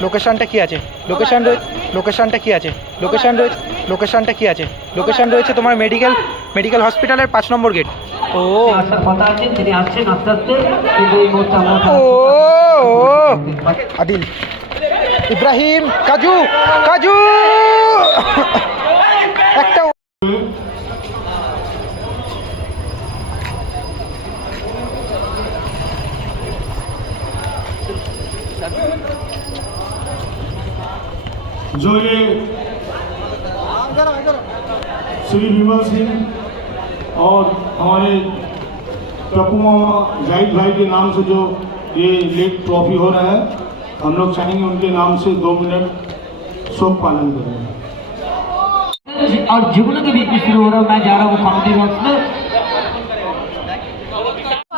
লোকেশনটা কি আছে? লোকেশন রয়েছে লোকেশনটা কি আছে? লোকেশন রয়েছে লোকেশনটা কি আছে? লোকেশন রয়েছে তোমার মেডিকেল মেডিকেল হসপিটালের পাঁচ নম্বর গেট ও। আদিল। ইব্রাহিম কাজু কাজু! श्री विमल सिंह और हमारे टप्पू मामा जाहिद भाई के नाम से जो ये लेग ट्रॉफी हो रहा है हम लोग चाहेंगे उनके नाम से दो मिनट शोक पालन करें और जुगनू के बीच में शुरू हो रहा है मैं जा रहा हूँ कॉमेडी बॉक्स में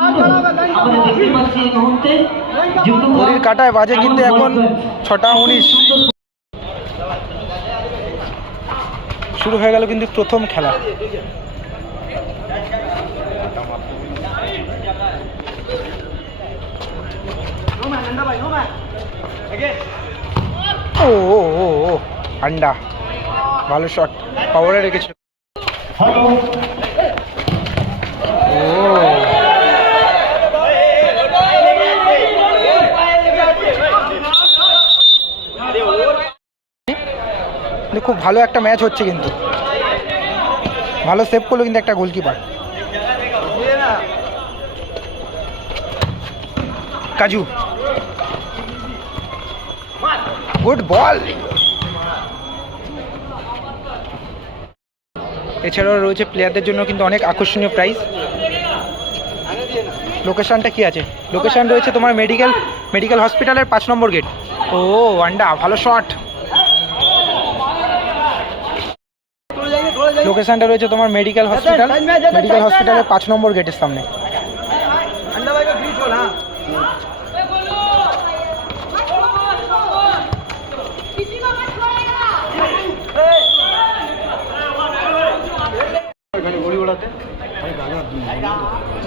আমরা দেখতে পাচ্ছি এই মুহূর্তে যুগনু ঘড়ির কাটায় বাজে কিন্তু এখন ছটা উনিশ শুরু হয়ে গেল কিন্তু প্রথম খেলা। ও ও আন্ডা ভালো শট পাওয়ারে রেখেছিল हेलो ও কিন্তু খুব ভালো একটা ম্যাচ হচ্ছে কিন্তু। ভালো সেভ করল কিন্তু একটা গোলকিপার কাজু। গুড বল এছাড়াও রয়েছে প্লেয়ারদের জন্য কিন্তু অনেক আকর্ষণীয় প্রাইস লোকেশনটা কি আছে? লোকেশন রয়েছে তোমার মেডিকেল মেডিকেল হসপিটালের পাঁচ নম্বর গেট ও আন্ডা ভালো শট লোকেশনটা রয়েছে তোমার মেডিকেল হসপিটাল মেডিকেল হসপিটালের পাঁচ নম্বর গেটের সামনে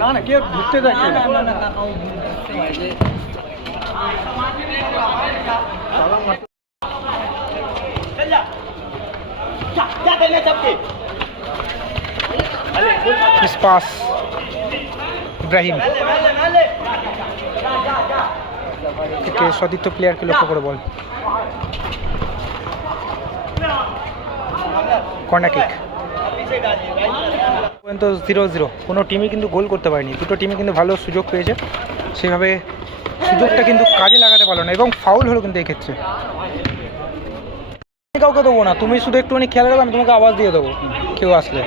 না না কেউ ঢুকতে দেখে পাস ইব্রাহিম। থেকে সতীর্থ প্লেয়ারকে লক্ষ্য করে বল। কর্নার কিক পর্যন্ত জিরো জিরো কোনো টিমই কিন্তু গোল করতে পারেনি। দুটো টিমে কিন্তু ভালো সুযোগ পেয়েছে। সেভাবে সুযোগটা কিন্তু কাজে লাগাতে পারল না এবং ফাউল হলো কিন্তু এক্ষেত্রে। কাউকে দেবো না। তুমি শুধু একটুখানি খেয়াল রাখো আমি তোমাকে আওয়াজ দিয়ে দেবো। কেউ আসলে।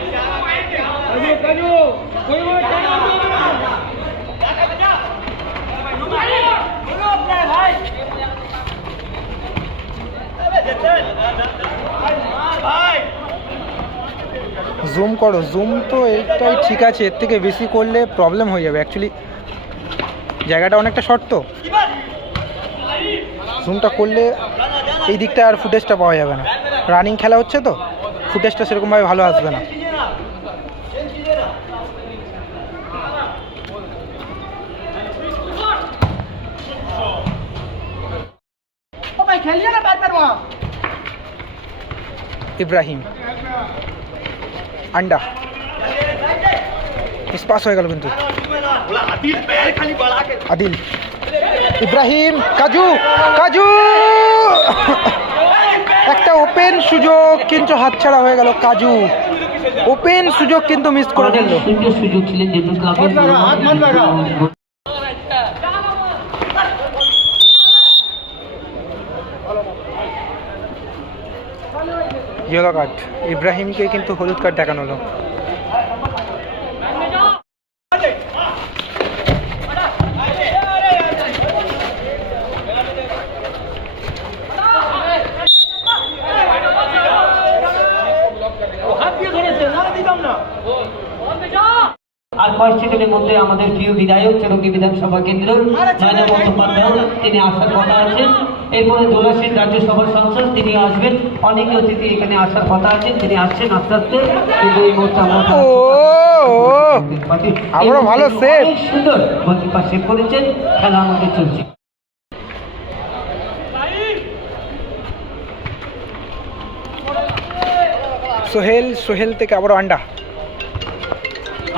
জুম করো জুম তো এটাই ঠিক আছে, এর থেকে বেশি করলে প্রবলেম হয়ে যাবে অ্যাকচুয়ালি জায়গাটা অনেকটা শর্ট তো। জুমটা করলে এই দিকটা আর ফুটেজটা পাওয়া যাবে না। রানিং খেলা হচ্ছে তো ফুটেজটা সেরকমভাবে ভালো আসবে না। ইব্রাহিম। আন্ডা। পাস হয়ে গেল কিন্তু। আদিল। ইব্রাহিম কাজু কাজু! একটা ওপেন সুযোগ কিন্তু হাতছাড়া হয়ে গেল কাজু। ওপেন সুযোগ কিন্তু মিস করে ফেলল সুন্দর সুযোগ ছিলেন যেহেতু ক্লাবের ইয়েলো কার্ড ইব্রাহিমকে কিন্তু হলুদ কার্ড দেখানো হলো। আর মধ্যে আমাদের প্রিয় বিধায়ক, চরকি বিধানসভা কেন্দ্র তিনি আসার কথা আছেন। এরপরে দোলাসেন রাজ্যসভার সংসদ তিনি আসবেন। অনেক অতিথি এখানে আসার কথা আছেন তিনি আসছেন আস্তে আস্তে। কিন্তু এই মুহূর্তে আমরা ভালো সুন্দর করেছেন। খেলা আমাদের চলছে। সোহেল সোহেল থেকে আবার আন্ডা।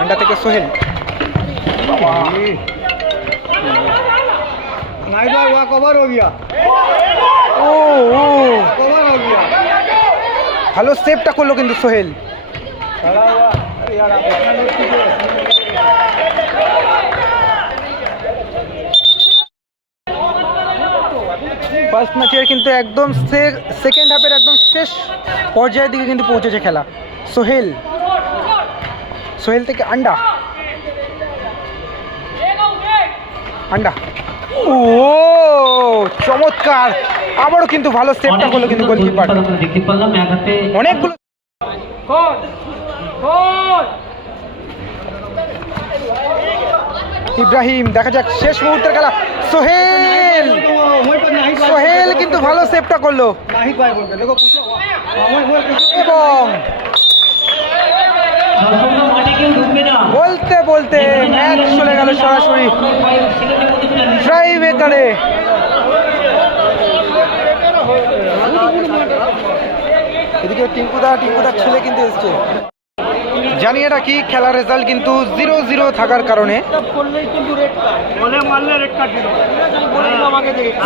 আন্ডা থেকে সোহেল। नाइट भाई वहाँ कवर हो गया ও ও कवर हो गया ভালো সেভটা করলো কিন্তু সোহেল खड़ा हुआ अरे यार आप अपना लोग कीजिए। ফার্স্ট ম্যাচের কিন্তু একদম সেকেন্ড হাফের একদম শেষ পর্যায়ের দিকে কিন্তু পৌঁছেছে খেলা সোহেল সোহেল থেকে আন্ডা আন্ডা ও চমৎকার আবারও কিন্তু ভালো সেটটা করল কিন্তু গোলকিপার অনেকগুলো ইব্রাহিম দেখা যাক শেষ মুহূর্তের খেলা সোহেল সোহেল কিন্তু ভালো সেভটা করল এবং বলতে বলতে ম্যাচ চলে গেল সরাসরি। ড্রাইভ একারে এদিকে টিঙ্কুদা টিঙ্কুদার ছেলে কিন্তু এসছে। জানিয়ে রাখি খেলার রেজাল্ট কিন্তু জিরো জিরো থাকার কারণে।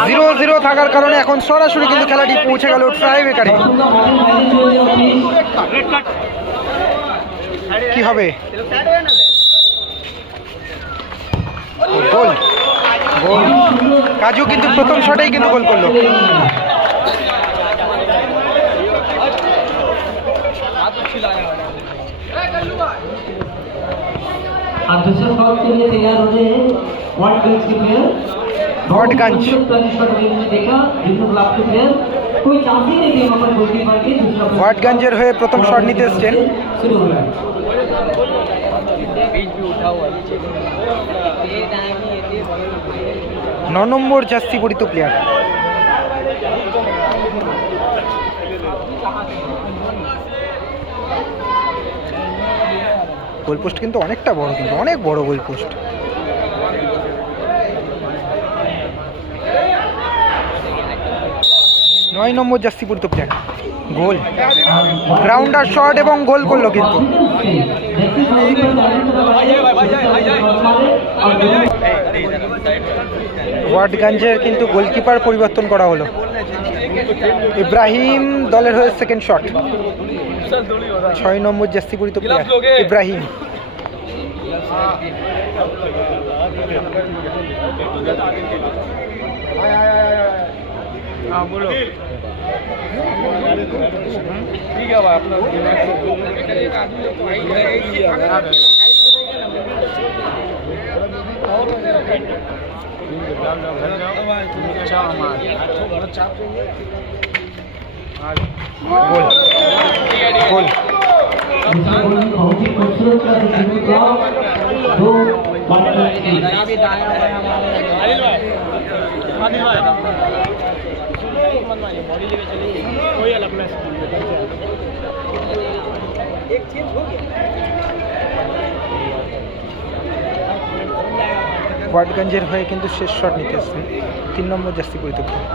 জিরো জিরো থাকার কারণে এখন সরাসরি কিন্তু খেলাটি পৌঁছে গেল ট্রাইবেকারে কি হবে গোল গোল কাজু কিন্তু প্রথম শটেই কিন্তু গোল করলো और दूसरे शॉट के लिए तैयार हो रहे हैं वाटगंज के प्लेयर वाटगंज। शॉट में देखा जिनको क्लब के प्लेयर कोई चांस ही नहीं दिया वहाँ पर गोलकीपर के दूसरा player- ওয়াটগঞ্জের হয়ে প্রথম শট নিতে এসছেন शुरू हो रहा है ন নম্বর জার্সি পরিত প্লেয়ার গোলপোস্ট কিন্তু অনেকটা বড় কিন্তু অনেক বড় গোলপোস্ট নয় নম্বর জার্সি পরিত প্লেয়ার গোল। গ্রাউন্ডার শট এবং গোল করল কিন্তু। ওয়াটগঞ্জের কিন্তু গোলকিপার পরিবর্তন করা হলো। ইব্রাহিম দলের হয়ে সেকেন্ড শট ছয় নম্বর জাস্তি পরিত প্লেয়ার ইব্রাহিম গোল গোল बहुत ही खूबसूरत का देखने को दो वाटगंज की ওয়াটগঞ্জের হয়ে কিন্তু শেষ শট নিতে এসছেন তিন নম্বর জাস্তি পরিত প্লেয়ার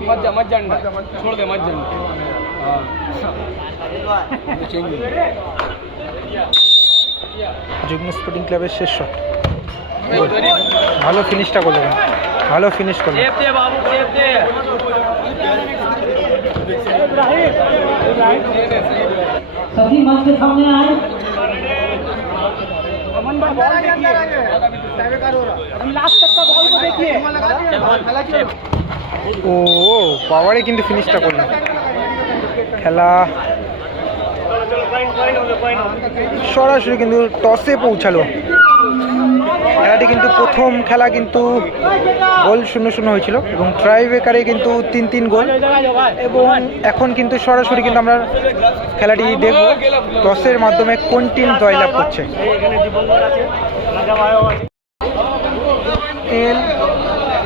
मत जा मत जाना छोड़ दे मत जाना যুগ্ম স্পোর্টিং ক্লাবের শেষ শট ভালো ফিনিশটা করলো কিন্তু। ভালো ফিনিশ করলো सभी मंच के सामने आए अमन भाई बॉल देखिए बेकार हो रहा अभी लास्ट तक का बॉल को देखिए ও পাওয়ারে কিন্তু ফিনিশটা করলো খেলা সরাসরি কিন্তু টসে পৌঁছালো খেলাটি কিন্তু প্রথম খেলা কিন্তু গোল শূন্য শূন্য হয়েছিল এবং ট্রাই ব্রেকারে কিন্তু তিন তিন গোল। এবং এখন কিন্তু সরাসরি কিন্তু আমরা খেলাটি দেখব। টসের মাধ্যমে কোন টিম জয়লাভ করছে? এল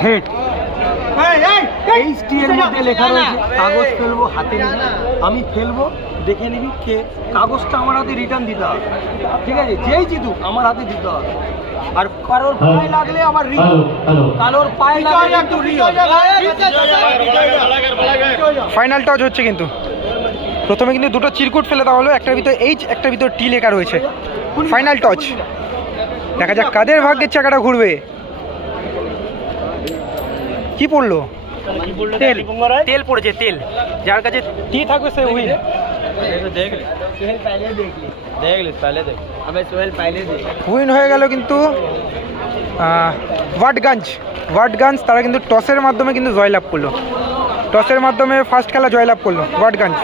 হেড। এর মধ্যে লেখা রয়েছে কাগজ ফেলব, হাতে আমি ফেলব। দেখে নিবি কে কাগজটা আমার হাতে রিটার্ন দিতে হবে। ঠিক আছে? যেই জিতুক আমার হাতে দিতে হবে। আর কারোর পায়ে লাগলে আমার রি কারোর পায়ে লাগলে কিন্তু রি ফাইনাল টচ হচ্ছে কিন্তু। প্রথমে কিন্তু দুটো চিরকুট ফেলে দেওয়া হলো একটার ভিতর এইচ একটার ভিতর টি লেখা রয়েছে। ফাইনাল টচ দেখা যাক কাদের ভাগ্যের চাকাটা ঘুরবে। কি পড়ল? তেল। তেল। পড়েছে তেল। যার কাছে টি থাকবে সে উইন উইন হয়ে গেল কিন্তু আহ, ওয়াটগঞ্জ। ওয়াটগঞ্জ তারা কিন্তু টসের মাধ্যমে কিন্তু জয়লাভ করল। টসের মাধ্যমে ফার্স্ট খেলা জয়লাভ করল ওয়াটগঞ্জ।